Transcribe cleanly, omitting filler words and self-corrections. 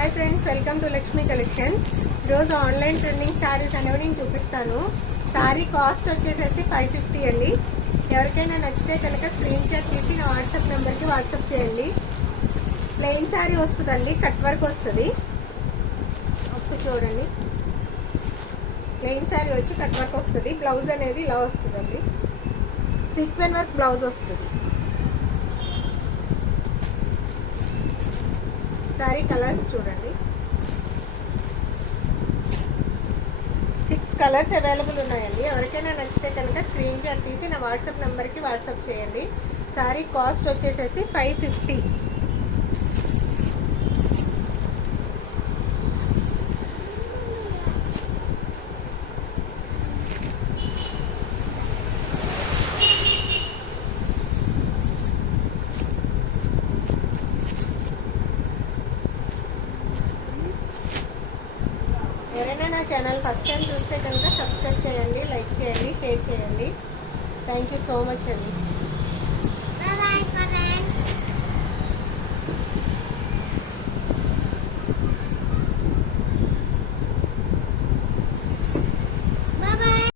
Hi friends, welcome to Lakshmi కలెక్షన్స్. ఈరోజు online trending saris అనేవి నేను చూపిస్తాను. శారీ కాస్ట్ వచ్చేసేసి 550 అండి. ఎవరికైనా నచ్చితే కనుక స్క్రీన్ షాట్ తీసి నా వాట్సాప్ నెంబర్కి వాట్సాప్ చేయండి. ప్లెయిన్ శారీ వస్తుందండి, కట్ వర్క్ వస్తుంది. ఒకసారి చూడండి, ప్లెయిన్ శారీ వచ్చి కట్ వర్క్ వస్తుంది. బ్లౌజ్ అనేది ఇలా వస్తుందండి, సీక్వెన్ వర్క్ బ్లౌజ్ వస్తుంది. సారీ కలర్స్ చూడండి, 6 కలర్స్ అవైలబుల్ ఉన్నాయండి. ఎవరికైనా నచ్చితే కనుక స్క్రీన్ షాట్ తీసి నా వాట్సాప్ నెంబర్కి వాట్సాప్ చేయండి. సారీ కాస్ట్ వచ్చేసేసి 550. ఎవరైనా నా ఛానల్ ఫస్ట్ టైం చూస్తే కనుక సబ్స్క్రైబ్ చేయండి, లైక్ చేయండి, షేర్ చేయండి. థ్యాంక్ యూ సో మచ్ అండి.